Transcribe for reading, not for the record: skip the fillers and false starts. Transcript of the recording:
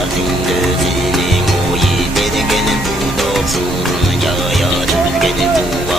같은 듯이 모이 되게는 부덕 술은 여여 들게는 부